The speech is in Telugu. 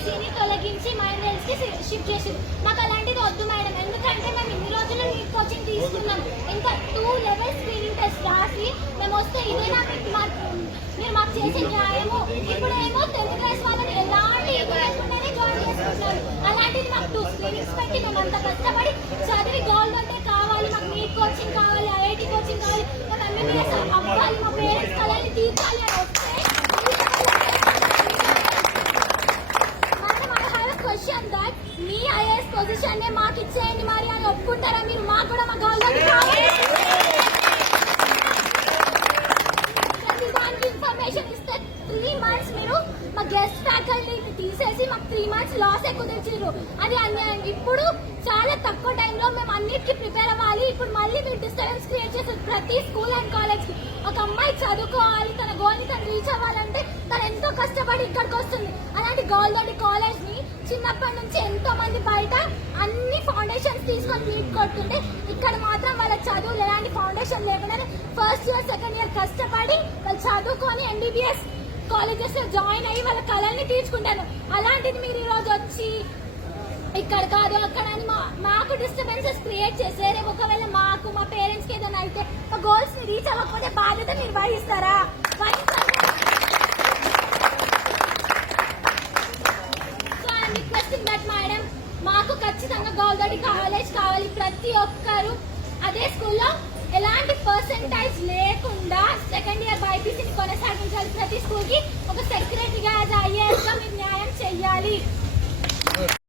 బైపీసీని తొలగించి మైనర్స్కి షిఫ్ట్ చేసింది. మాకు అలాంటిది వద్దు మేడం. ఎందుకంటే మేము ఇన్ని రోజులు నీట్ కోచింగ్ తీసుకున్నాం. ఇంకా టూ లెవెల్ స్క్రీనింగ్ టెస్ట్ రాసి మేము వస్తే ఇదే నాకు మాకు మీరు మాకు చేసే న్యాయము. ఇప్పుడు ఏమో టెన్త్ క్లాస్ వాళ్ళని ఎలాంటి ఇబ్బంది జాయిన్ చేసుకుంటున్నారు. అలాంటిది మాకు టూ స్క్రీనింగ్స్ పెట్టి మేము అంత కష్టపడి చదివి గోల్డ్ అంటే కావాలి మాకు నీట్ కోచింగ్ కావాలి ఐఐటి కోచింగ్ కావాలి మాకు ఎంబీబీఎస్ అవ్వాలి మా పేరెంట్స్ కళని తీర్చాలి అని వస్తే madam I have that me IAS position నే మాకు ఇచ్చేయండి మరి అని ఒప్పుకుంటారా? మీరు మాకు కూడా మా గవర్నమెంట్ కావాలి. ప్రతి దానికి ఇన్ఫర్మేషన్ ఇస్తే త్రీ మంత్స్ మీరు మా గెస్ట్ ఫ్యాకల్టీని తీసేసి మాకు త్రీ మంత్స్ లాస్ ఎక్కువ తెచ్చిర్రు. అది అన్యాయం. ఇప్పుడు చాలా తక్కువ టైంలో మేము అన్నిటికీ ప్రిపేర్ అవ్వాలి. ఇప్పుడు మళ్ళీ మీరు డిస్టర్బెన్స్ క్రియేట్ చేసారు ప్రతి స్కూల్ అండ్ కాలేజ్కి ఒక అమ్మాయి చదువుకోవాలి తన గోల్ని తను రీచ్ అవ్వాలి కష్టపడి ఇక్కడికి వస్తుంది. అలాంటి గోల్దొడి కాలేజ్ని చిన్నప్పటి నుంచి ఎంతో మంది బయట అన్ని ఫౌండేషన్స్ తీసుకొని నీట్ కొడుతుంటే ఇక్కడ మాత్రం వాళ్ళ చదువులు ఎలాంటి ఫౌండేషన్ లేకుండా ఫస్ట్ ఇయర్ సెకండ్ ఇయర్ కష్టపడి వాళ్ళు చదువుకొని ఎంబీబీఎస్ కాలేజెస్లో జాయిన్ అయ్యి వాళ్ళ కళల్ని తీర్చుకుంటారు. అలాంటిది మీరు ఈ రోజు వచ్చి ఇక్కడ కాదు అక్కడ అని మా- మాకు డిస్టర్బెన్సెస్ క్రియేట్ చేసేరే రేపు ఒకవేళ మాకు మా పేరెంట్స్కి ఏదైనా అయితే మా గోల్స్ని రీచ్ అవ్వకపోతే బాధ్యత నిర్వహిస్తారా? వహిస్తారా? So I'm requesting that madam మాకు ఖచ్చితంగా గౌదడి కాలేజ్ కావాలి. ప్రతి ఒక్కరు అదే స్కూల్లో ఎలాంటి పర్సంటైజ్ లేకుండా సెకండ్ ఇయర్ బైపీసీని కొనసాగించాలి. ప్రతి స్కూల్కి ఒక సెక్రటరీగా అది అయ్యే